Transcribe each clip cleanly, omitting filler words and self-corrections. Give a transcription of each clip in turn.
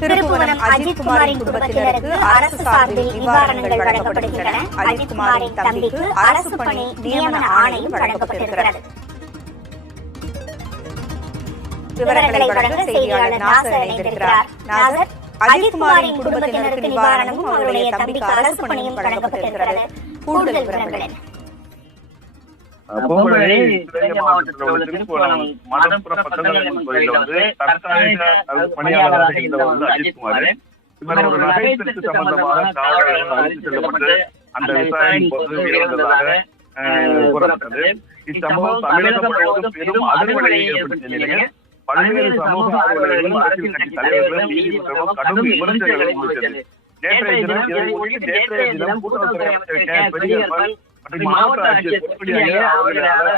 திருப்புவனம் அஜித் குமாரின் குடும்பத்தினருக்கு அரசு சார்பில் நிவாரணங்கள் வழங்கப்படுகின்றன. அஜித் குமாரின் தம்பிக்கு அரசு பணி நியமன ஆணையம் வழங்கப்பட்டிருக்கிறது. விவரங்களை வழங்க செய்தியாளர் நாசர் இணைந்திருக்கிறார். நாசர், அஜித் குமாரின் குடும்பத்தினருக்கு நிவாரணமும் அவருடைய தம்பிக்கு அரசு பணியும் வழங்கப்பட்டிருக்கிறது. கூடுதல் விவரங்கள் என்ன? பூம்புழை மாவட்டத்தில் உள்ள திருப்புவனம் மதம்புர பத்தங்கரம்மன் கோயிலில் வந்து தற்காலிக பணியாளராக இருந்தவர் அஜித் குமார். இவர் ஒரு நகை திருட்டு சம்பந்தமாக காவலர்கள் அழைத்து செல்லப்பட்டு அந்த விசாரணையின் போது இறந்ததாக கூறப்பட்டது. இச்சம்பவம் தமிழகம் முழுவதும் பெரும் அதிர்வலையை ஏற்படுத்திய நிலையில் பல்வேறு சமூக ஆர்வலர்களும் அரசியல் கட்சி தலைவர்களும் நீதிமன்றமும் கடும் விமர்சனங்களை முன்வைத்தது. நேற்றைய தினம் கூட்டுறவுத்துறை அமைச்சர் பெரியப்பன் மாவட்ட ஆட்சியர்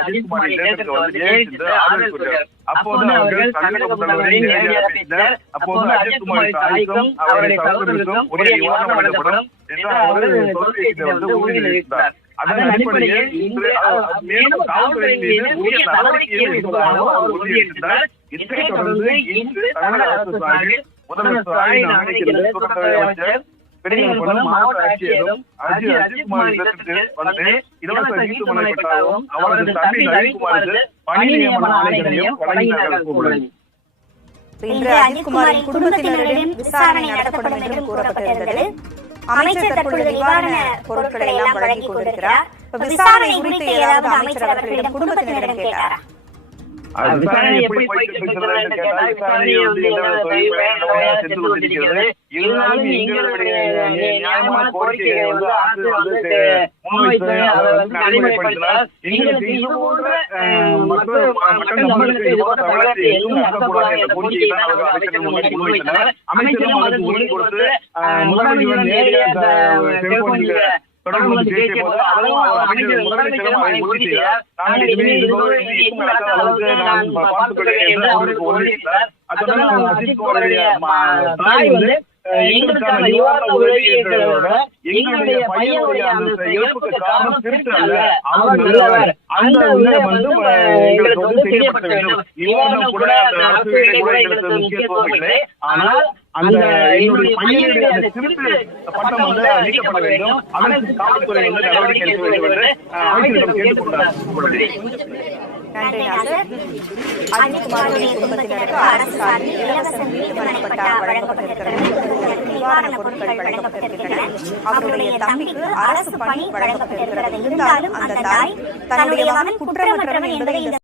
அஜித் குமாரின் தேர்தலுக்கு வந்து ஜெயித்து ஆதரவு கூறினார். அப்போது அவர்கள் தமிழக முதல்வரை நேரடியாக பேசினர். அப்போது அஜித் குமாரின் தாய்க்கும் அவருடைய சகோதரருக்கும் உரிய நிவாரணம் வழங்கப்படும் என்று அவர் தொலைபேசியில் வந்து உறுதியளித்தார். அதன் அடிப்படையில் இன்று மேலும் காவல்துறையின் மீது உரிய நடவடிக்கைகள் எடுப்பதாகவும் அவர் உறுதியளித்தார். இதனைத் தொடர்ந்து இன்று தமிழக அரசு சார்பில் முதல்வர் ஸ்டாலின் அமைச்சர் கூட்டுறவுத்துறை அமைச்சர் பெரியப்பனும் மாவட்ட ஆட்சியரும் அஜித் குமார் இல்லத்திற்கு வந்து இலவச வீட்டு மனை பட்டாவும் அவரது தம்பி நவீன்குமாருக்கு பணி நியமன ஆணைகளையும் வழங்கினார்கள். இன்று அஜித் குமாரின் குடும்பத்தினரிடம் விசாரணை நடத்தப்படும் என்றும் கூறப்பட்டிருந்தது. அமைச்சர் தற்பொழுது நிவாரண பொருட்களை எல்லாம் வழங்கிக் கொண்டிருக்கிறார். விசாரணை குறித்து ஏதாவது அமைச்சர் அவர்களிடம் குடும்பத்தினரிடம் கேட்டாரா? விசாரணை எப்படி போயிட்டு இருக்கிறது என்று கேட்டால் விசாரணை வந்து சென்று கொண்டிருக்கிறது. இருந்தாலும் எங்களுடைய நியாயமான கோரிக்கைகளை வந்து அரசு வந்து முன்வைத்து அதை வந்து நடைமுறைப்படுத்தினால் எங்களுக்கு இது போன்ற மற்ற நபர்களுக்கு இது போன்ற வழக்கு எதுவும் நடத்தக்கூடாது என்ற கோரிக்கையை தான் அவர்கள் அமைச்சர்கள் முன்னாடி முன்வைத்தனர். அமைச்சரும் அதற்கு உறுதி கொடுத்து முதலமைச்சர் நேரடியாக தொடர்பு வந்து பேசிய போது அவரும் அமைச்சர் முதலமைச்சரும் அதை உறுதி செய்தார். நாங்கள் எதுவும் நடக்காத அளவுக்கு நான் பார்த்துக் கொள்கிறேன் என்று அவருக்கு உறுதியளித்தார். அதுடன் அஜித் குமாருடைய தாய் வந்து எங்களுக்கான நிவாரண உதவி இருக்கிறதோட எங்களுடைய பையனுடைய அந்த இழப்புக்கு காரணம் திருட்டு அல்ல, அவர் நல்லவர். அந்த வந்து எங்களுக்கு வந்து தெரியப்பட வேண்டும். நிவாரணம் கூட அந்த அரசு கூட எங்களுக்கு முக்கியத்துவம் இல்லை. ஆனால் அந்த என்னுடைய பையனுடைய அந்த திருட்டு பட்டம் வந்து நீக்கப்பட வேண்டும். அதற்கு காவல்துறை வந்து நடவடிக்கை எடுக்க வேண்டும் என்று அமைச்சரிடம் கேட்டுக்கொண்டார். நன்றி நாசர். அஜித் குமாருடைய குடும்பத்தினருக்கு அரசு சார்பில் இலவச வீட்டு மனை பட்டா வழங்கப்பட்டிருக்கிறது. நிவாரண பொருட்கள் வழங்கப்பட்டிருக்கின்றன. அவருடைய தம்பிக்கு அரசு பணி வழங்கப்பட்டிருக்கிறது. இருந்தாலும் அந்த தாய் தன்னுடைய மகன் குற்றமற்றவன் என்பதை